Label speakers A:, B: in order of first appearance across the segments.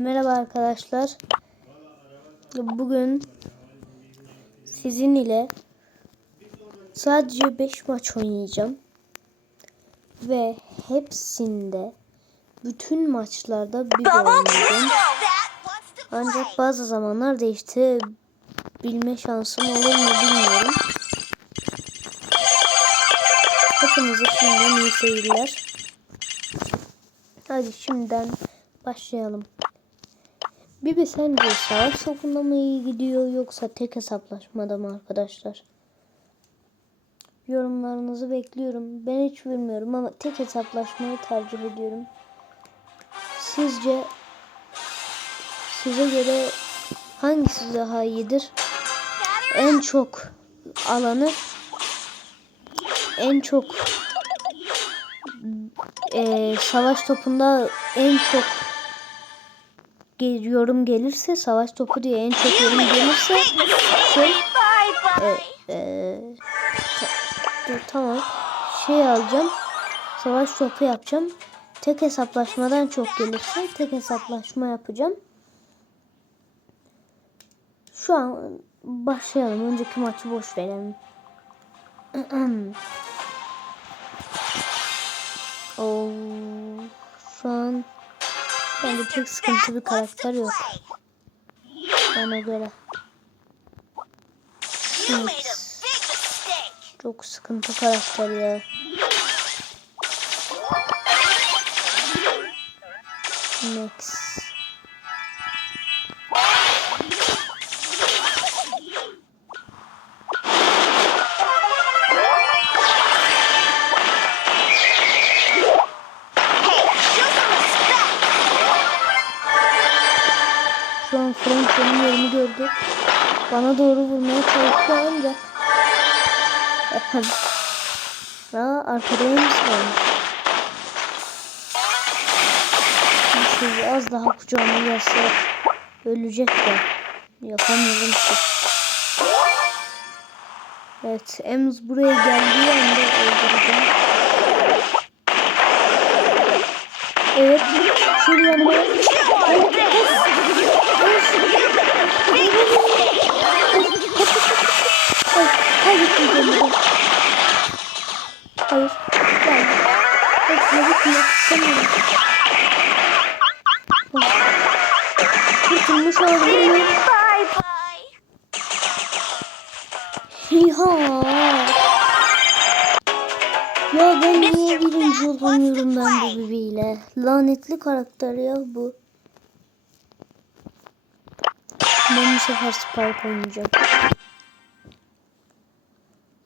A: Merhaba arkadaşlar. Bugün sizin ile sadece 5 maç oynayacağım. Ve hepsinde bütün maçlarda bir gol oynayacağım. Ancak bazı zamanlar değiştirebilme şansım olur mu bilmiyorum. Hepinize şimdiden iyi seyirler. Hadi şimdiden başlayalım. Bibi sence savaş topunda mı iyi gidiyor yoksa tek hesaplaşmada mı arkadaşlar? Yorumlarınızı bekliyorum. Ben hiç bilmiyorum ama tek hesaplaşmayı tercih ediyorum. Sizce size göre hangisi daha iyidir? En çok alanı en çok e, savaş topunda en çok yorum gelirse savaş topu diye en çok yorum gelirse şey e, e, ta- tamam. Şey alacağım savaş topu yapacağım. Tek hesaplaşmadan çok gelirse tek hesaplaşma yapacağım. Şu an başlayalım önceki maçı boş verelim. Oo, şu an bende pek sıkıntı bir karakter yok. Bana göre. Çok sıkıntı karakter ya. Max. Frank benim yerimi gördü. Bana doğru vurmaya çalışıyor ancak. Aa arkada yemiş varmış. Şimdi az daha kucağıma gelse ölecek de. Yapamıyorum ki. Evet, Ems buraya geldiği anda öldüreceğim. Evet, şöyle yanıma. Evet, Ya ben niye birinci olamıyorum ben bu bebeğiyle? Lanetli karakter ya bu. Ben bu sefer Spike oynayacağım.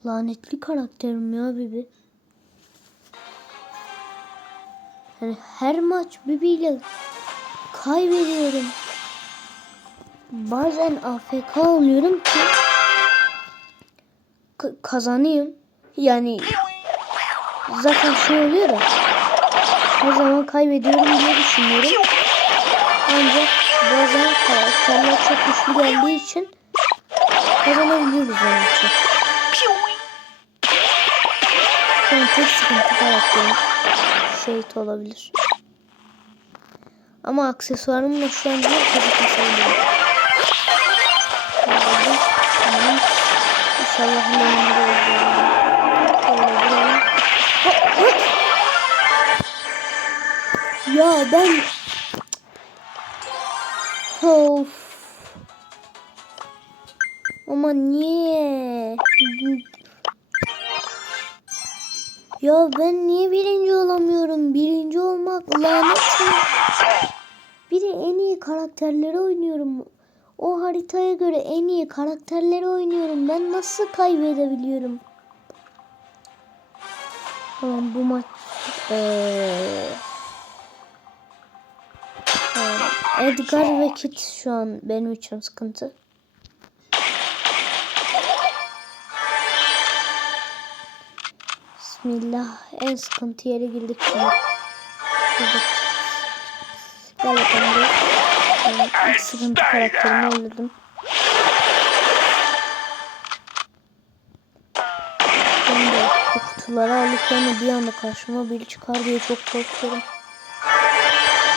A: Lanetli karakterim ya Bibi. Yani her maç Bibi'yle kaybediyorum. Bazen AFK oluyorum ki kazanayım. Yani zaten şey oluyor da her zaman kaybediyorum diye düşünüyorum. Ancak bazen karakterler çok güçlü geldiği için kazanabiliyoruz onun için. Şu an tek sıkıntı karakterim şehit olabilir. Ama aksesuarımla şu an herkesi kesebilirim. Tamam. İnşallah Leon'u da öldürürüm. Ya ben Of. Ama niye? Ya ben niye birinci olamıyorum? Birinci olmak lanet? Bir de en iyi karakterleri oynuyorum. O haritaya göre en iyi karakterleri oynuyorum. Ben nasıl kaybedebiliyorum? Tamam bu maç ee. Edgar ve Kit şu an benim için sıkıntı. Bismillah. En sıkıntı yere girdik şimdi. Girdik. Gel bakalım buraya. Ben ilk sıkıntı karakterimi öldürdüm. Ben de alıp sonra bir anda karşıma biri çıkar diye çok korkuyorum.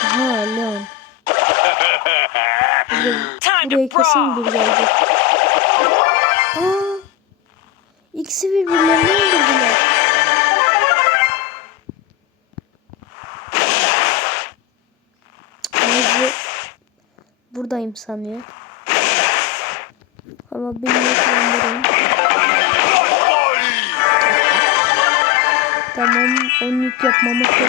A: Aha Leon. Buraya, kesin bir gelecek. Aa, ikisi birbirlerini öldürdüler. Neyse, buradayım sanıyor. Ama bilmiyorum Tamam, on yük yapmamı çok.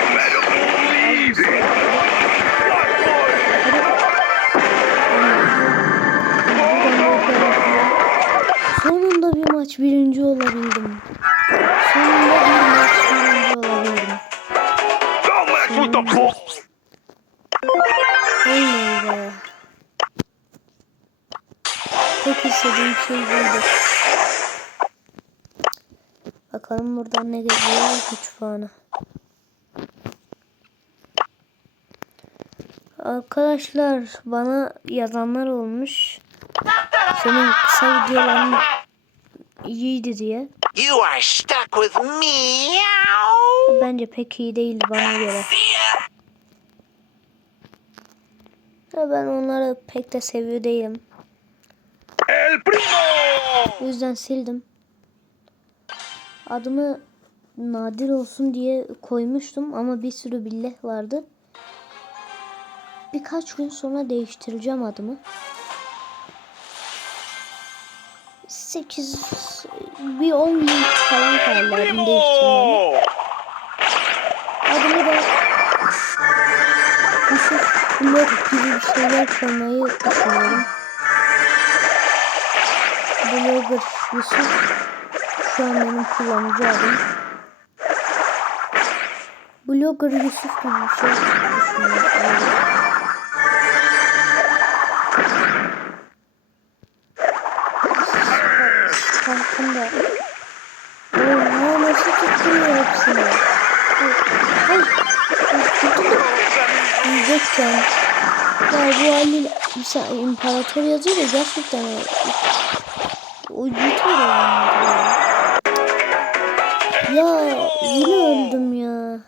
A: Sonunda bir maç birinci olabildim. Sonunda bir maç birinci olabildim. Olmuyor be. Tek istediğim şey buydu. Bakalım buradan ne geliyor? Güç puanı. Arkadaşlar bana yazanlar olmuş. Senin kısa videoların iyiydi diye.
B: You are stuck with me.
A: Bence pek iyi değil bana göre. Ya ben onları pek de seviyor değilim.
C: El primo.
A: O yüzden sildim. Adımı nadir olsun diye koymuştum ama bir sürü billah vardı. Birkaç gün sonra değiştireceğim adımı. 8 bir 10 gün falan kaldı adımı değiştirmeme. Adımı da Yusuf Blog gibi bir şeyler koymayı düşünüyorum. Blogger Yusuf şu an benim kullanıcı adım. Blogger Yusuf gibi bir şey düşünüyorum. Farkında. Oha nasıl tutturuyor hepsini. Ay. Yiyecekken. Ya bu mesela imparator yazıyor da gerçekten o, o yutuyor ya. Ya yine öldüm ya.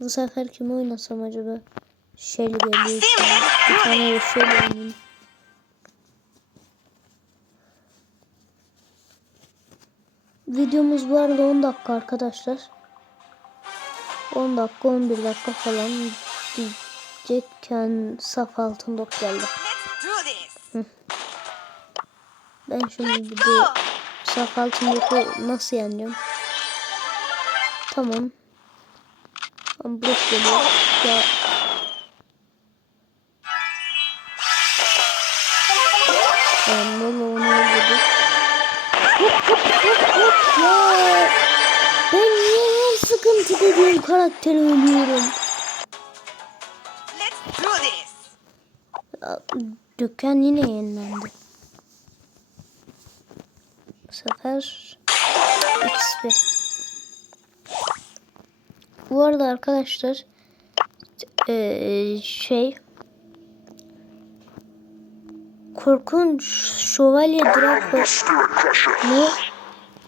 A: Bu sefer kim oynasam acaba? Shelly geliyor. Bir tane Shelly oynayayım. Videomuz bu arada 10 dakika arkadaşlar. 10 dakika 11 dakika falan diyecekken saf altın dok geldi. Ben şimdi bu saf altın doku nasıl yeneceğim? Tamam. Ama blok geliyor. Ya. Lolo onu öldürdü. Hop hop hop hop ya. Ben niye sıkıntı dediğim karakteri ölüyorum?
D: Let's do this.
A: Dükkan yine yenilendi. Sefer XP. Bu arada arkadaşlar eee, şey Korkunç Şövalye Draco mu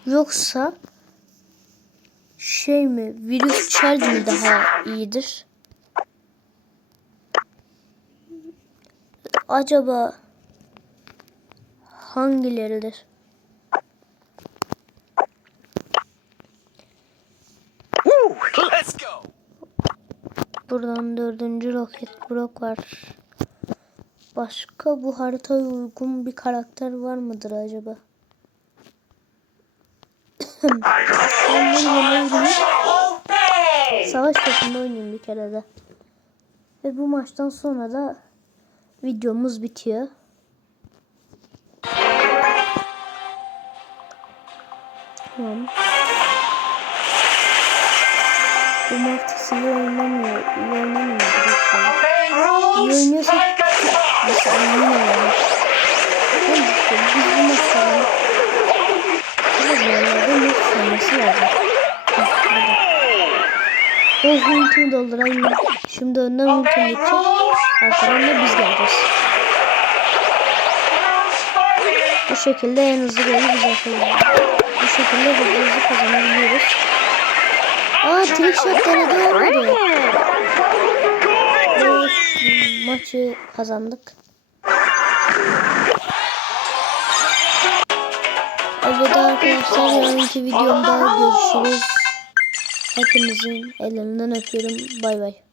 A: yoksa şey mi Virüs Child mi daha iyidir? Acaba hangileridir?
B: Let's go.
A: Buradan dördüncü roket blok var. Başka bu haritaya uygun bir karakter var mıdır acaba? Savaş topunda oynayayım bir kere de. Ve bu maçtan sonra da videomuz bitiyor. O ultimi doldurayım. ben. Şimdi önden ultim gidecek. Arkadan da biz geleceğiz. Bu şekilde en hızlı golü biz atabiliriz. Bu şekilde hızlı hızlı kazanabiliyoruz. Aa trick shot denedi olmadı. Maçı kazandık. Evet arkadaşlar yarınki videomda görüşürüz. Hepinizin ellerinden öpüyorum. Bay bay.